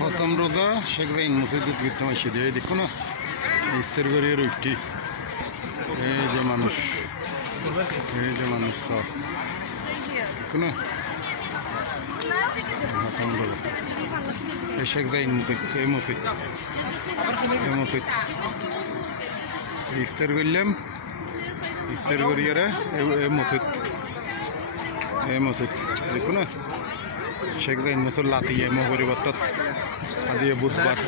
প্রথম রোজা শেখ জাইন মসজিদে ঘুরতে আসছি দিয়ে দেখো না ইস্তের গড়িয়ে রুটি এই যে মানুষ সব দেখো না প্রথম রোজা এই শেখ জাইন মসজিদ এই মসজিদ ইস্তের করলাম ইস্তের গড়িয়ে এই মসজিদ দেখো না শেখ জাইন মসজিদ লাতিয়ে মহরিবত আজি বুধবার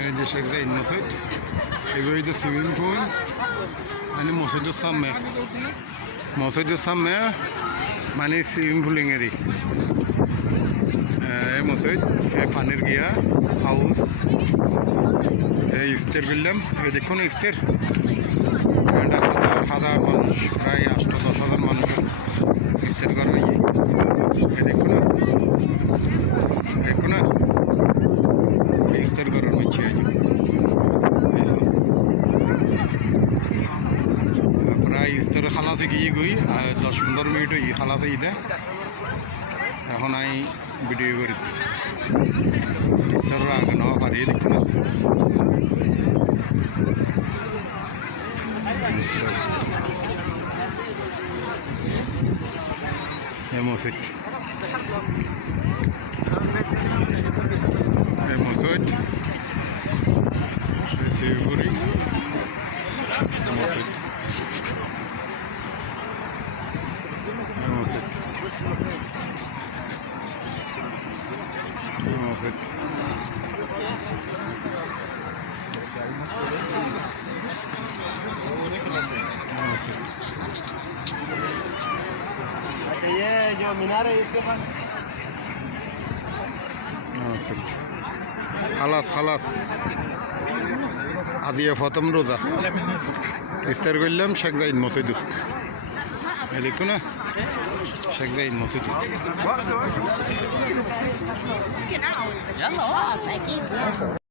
এই যে শেখ জাইন মসজিদ এগুলো যে সুইমিং পুল মানে মসজিদের সামনে মানে সুইমিং পুলিং এরি এই মসজিদ এই পানির গিয়া হাউস এই স্টের বললাম এই দেখুন স্টের হাজার মানুষ প্রায় 8-10,000 মানুষের স্টের করা হয়ে দেখো না স্টের করার হচ্ছে প্রায় স্টের খালাসে গিয়ে গই 10-15 মিনিট খালাসে ঈদে এখন আমি ভিডিও করি স্টের আগে নেওয়া পারি দেখো না মসজিদ শিবপুরি মসজিদ अच्छा ये जो मीनार है इसके पास খালাস আজি প্রথম রোজা ইফতার করলাম শেখ জাইন মসজিদ দেখো না শেখ জাইন মসজিদ